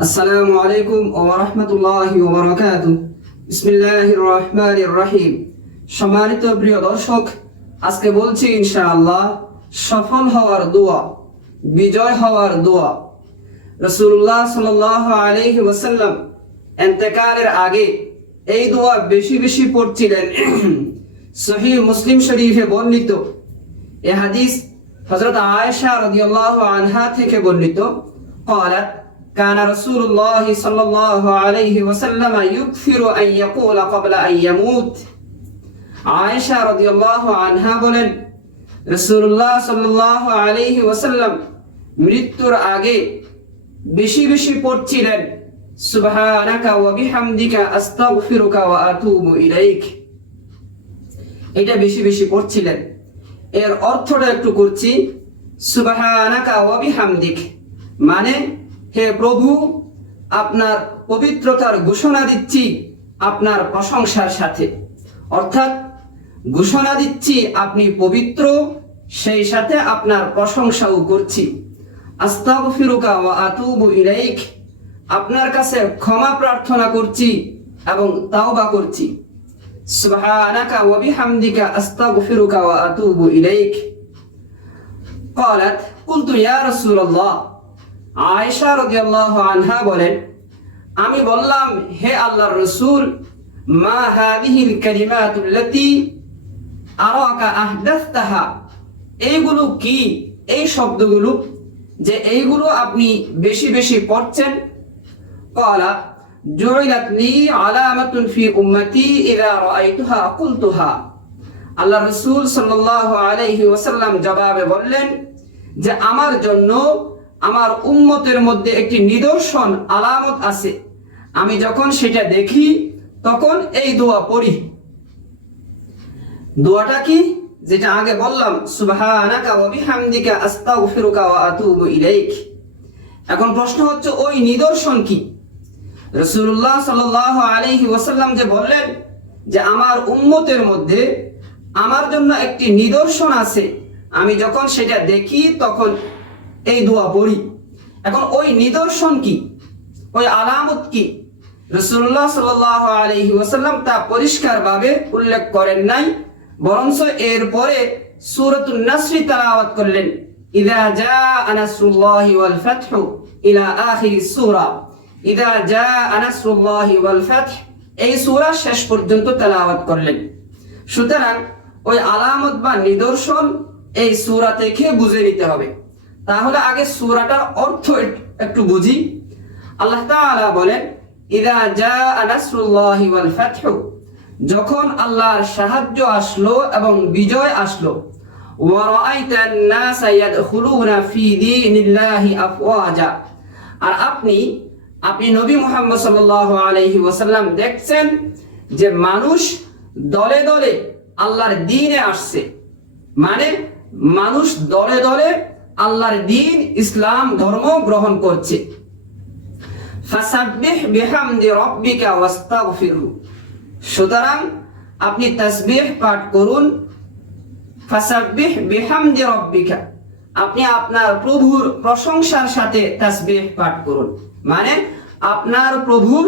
আসসালামু আলাইকুম ওয়া রাহমাতুল্লাহি ওয়া বারাকাতুহু বিসমিল্লাহির রহমানির রহিম সম্মানিত প্রিয় দর্শক আজকে বলছি ইনশাআল্লাহ সফল হওয়ার দোয়া বিজয় হওয়ার দোয়া রাসূলুল্লাহ সাল্লাল্লাহু আলাইহি ওয়াসাল্লাম ইন্তেকালের আগে এই দোয়া বেশি বেশি পড়ছিলেন সহিহ মুসলিম শরীফে বর্ণিত এ হাদিস হযরত আয়েশা রাদিয়াল্লাহু আনহা থেকে বর্ণিত قالت كان رسول الله صلى الله عليه وسلم يكثر أن يقول قبل أن يموت আয়েশা রাদিয়াল্লাহু আনহা বলেন রাসূলুল্লাহ সাল্লাল্লাহু আলাইহি ওয়াসাল্লাম মৃত্যুর আগে বেশি বেশি পড়ছিলেন সুবহানাকা ওয়া বিহামদিকা আস্তাগফিরুকা ওয়া আতুবু ইলাইক এটা বেশি বেশি পড়ছিলেন এর অর্থটা একটু করছি সুবহানাকা ওয়া বিহামদিক মানে হে প্রভু আপনার পবিত্রতার ঘোষণা দিচ্ছি আপনার প্রশংসার সাথে অর্থাৎ ঘোষণা দিচ্ছি আপনি পবিত্র সেই সাথে আপনার প্রশংসাও করছি আস্তাগফিরুকা ওয়া আতুবু ইলাইক আপনার কাছে ক্ষমা প্রার্থনা করছি এবং তাওবা করছি সুবহানাকা ওয়া বিহামদিকা আস্তাগফিরুকা ওয়া আতুবু ইলাইক قالت قلت يا رسول الله আয়েশা রদিয়াল্লাহ আনহা বলেন, আমি বললাম, হে আল্লাহর রসুল, মা হাদিহিল কালিমাতুল্লাতি আরাকা আহদাসতাহা? এইগুলো কি? এই শব্দগুলো যে এইগুলো আপনি বেশি বেশি পড়ছেন? কলা জুইলাত লি আলামাতুন ফি উম্মতি ইযা রাআইতুহা কুলতুহা। আল্লাহ রাসূল সাল্লাল্লাহু আলাইহি ওয়াসাল্লাম জবাবে বললেন যে, আমার জন্য আমার উম্মতের মধ্যে একটি নিদর্শন, আলামত আছে। আমি যখন সেটা দেখি, তখন এই দোয়া পড়ি। দোয়াটা কি? যেটা আগে বললাম, সুবহানাকা ওয়া বিহামদিকা আস্তাগফিরুকা ওয়া আতুবু ইলাইক। এখন প্রশ্ন হচ্ছে, ওই নিদর্শন কি? রাসূলুল্লাহ সাল্লাল্লাহু আলাইহি ওয়াসাল্লাম যে বললেন যে, আমার উম্মতের মধ্যে আমার জন্য একটি নিদর্শন আছে। আমি যখন সেটা দেখি, তখন এই দোয়া পড়ি। এখন ওই নিদর্শন কি? ওই আলামত কি? রসুল্লাহ সাল্লাহ আলহি ওসাল্লাম তা পরিষ্কারভাবে উল্লেখ করেন নাই, বরঞ্চ এরপরে সুরতুল নাসরি তালাওয়াত করলেন। ইদা জা আনাসুল্লাহি ওয়াল ফাতহু ইলা আখিরি সূরা। ইদা জা আনাসুল্লাহি ওয়াল ফাতহ, এই সূরা শেষ পর্যন্ত তেলাওয়াত করলেন। সুতরাং ওই আলামত বা নিদর্শন এই সূরা থেকে বুঝে নিতে হবে। তাহলে আগে সূরাটার অর্থ একটু বুঝি। আল্লাহ তাআলা বলেন, ইদা জা নাসরুল্লাহি ওয়াল ফাতহু। যখন আল্লাহর সাহায্য আসলো এবং বিজয় আসলো ওয়া রাআইতান নাসা ইয়াদখুলুনা ফি দীনিল্লাহি আফওয়াজা। আর আপনি আপনি নবী মুহাম্মদ সাল্লাল্লাহু আলাইহি ওয়াসাল্লাম দেখছেন যে মানুষ দলে দলে আল্লাহর দ্বীনে আসছে। মানে মানুষ দলে দলে আল্লাহর দ্বীন ইসলাম ধর্ম গ্রহণ করছে। সুতরাং আপনি তাসবিহ পাঠ করুন। আপনি আপনার প্রভুর প্রশংসার সাথে তাসবিহ পাঠ করুন। মানে আপনার প্রভুর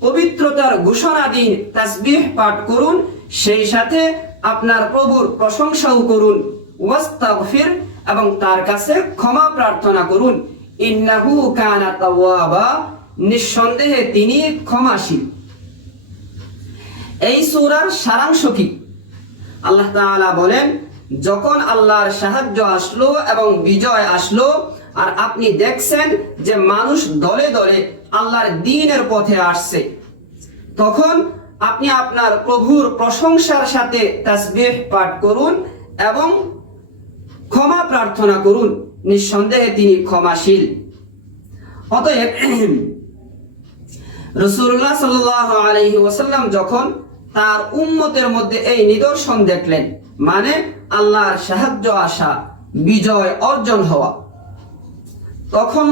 পবিত্রতার ঘোষণা দিন, তাসবিহ পাঠ করুন। সেই সাথে আপনার প্রভুর প্রশংসাও করুন। ওয়াস্তাগফির এবং তার কাছে ক্ষমা প্রার্থনা করুন। ইন্নাহু কানা তাওয়াবা। নিঃসন্দেহে তিনি ক্ষমাশীল। এই সূরার সারাংশ কি? আল্লাহ তাআলা বলেন, যখন আল্লাহর সাহায্য আসলো এবং বিজয় আসলো, আর আপনি দেখছেন যে মানুষ দলে দলে আল্লাহর দিনের পথে আসছে, তখন আপনি আপনার প্রভুর প্রশংসার সাথে তাসবিহ পাঠ করুন এবং ক্ষমা প্রার্থনা করুন, নিঃসন্দেহে তিনি ক্ষমাশীল। অতএব রসুল্লাহ সাল্লাহ আলহি ওসাল্লাম যখন তার উম্মতের মধ্যে এই নিদর্শন দেখলেন মানে আল্লাহর সাহায্য আসা, বিজয় অর্জন হওয়া, তখন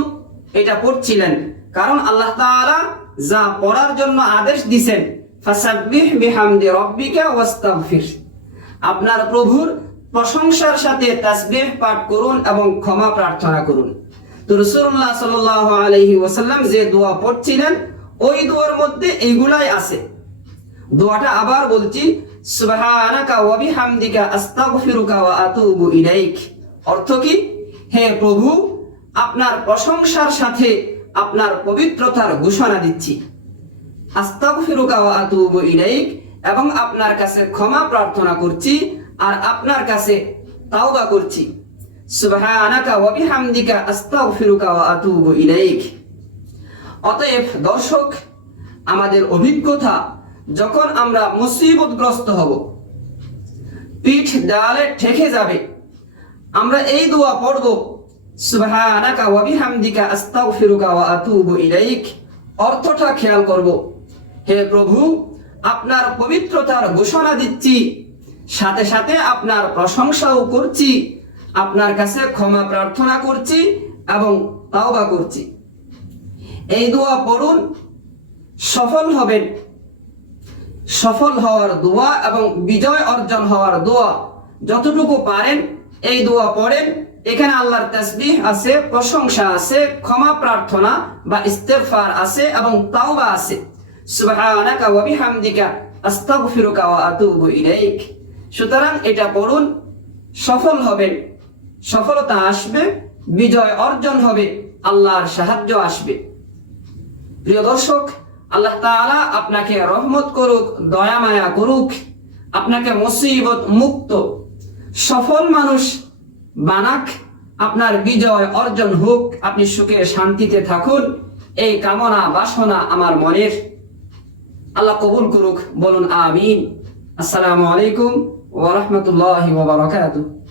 এটা পড়ছিলেন। কারণ আল্লাহ তাআলা যা পড়ার জন্য আদেশ দিছেন, ফাসাব্বিহ বিহামদি রাব্বিকা ওয়াস্তাগফির। আপনার প্রভুর প্রশংসার সাথে তাসবিহ পাঠ করুন এবং ক্ষমা প্রার্থনা করুন। তো রসুল্লাহ সাল্লাহ আলহি ওয়াসাল্লাম যে দোয়া পড়ছিলেন, ওই দোয়ার মধ্যে এইগুলাই আছে। দোয়াটা আবার বলছি, সুবহানাকা ওয়া বিহামদিকা আস্তাগফিরুকা ওয়া আতুবু ইলাইক। অর্থ কি? হে প্রভু, আপনার প্রশংসার সাথে আপনার পবিত্রতার ঘোষণা দিচ্ছি। আস্তাগফিরুকা ওয়া আতুবু ইলাইক এবং আপনার কাছে ক্ষমা প্রার্থনা করছি আর আপনার কাছে তাওবা করছি। সুবহানাকা ওয়া বিহামদিকা আস্তাগফিরুকা ওয়া আতুবু ইলাইক। অতএব দর্শক, আমাদের অভিজ্ঞতা, যখন আমরা মুসিবতগ্রস্ত হব, পিঠ দেওয়ালে ঠেকে যাবে, আমরা এই দোয়া পড়ব, সুবহানাকা ওয়া বিহামদিকা আস্তাগফিরুকা ওয়া আতুবু ইলাইক। অর্থটা খেয়াল করব, হে প্রভু, আপনার পবিত্রতার ঘোষণা দিচ্ছি। সাথে সাথে আপনার প্রশংসাও করছি, আপনার কাছে ক্ষমা প্রার্থনা করছি এবং তাওবা করছি। এই দোয়া পড়ুন, সফল হবেন। সফল হওয়ার দোয়া এবং বিজয় অর্জন হওয়ার দোয়া যতটুকু পারেন, এই দোয়া পড়েন। এখানে আল্লাহর তাসবিহ আছে, প্রশংসা আছে, ক্ষমা প্রার্থনা বা ইস্তেফার আছে এবং তাওবা আছে। সুবহানাকা ওয়া বিহামদিকা, আস্তাগফিরুকা ওয়া আতুবু ইলাইক। সুতরাং এটা পড়ুন, সফল হবেন সফলতা আসবে, বিজয় অর্জন হবে, আল্লাহর সাহায্য আসবে। প্রিয় দর্শক, আল্লাহ তাআলা আপনাকে রহমত করুক, দয়া মায়া করুক, আপনাকে মুসিবত মুক্ত, সফল মানুষ বানাক, আপনার বিজয় অর্জন হোক, আপনি সুখে শান্তিতে থাকুন, এই কামনা বাসনা আমার মনের। আল্লাহ কবুল করুক, বলুন আমিন। আসসালামু আলাইকুম। ওয়া রাহমাতুল্লাহি ওয়া বারাকাতুহু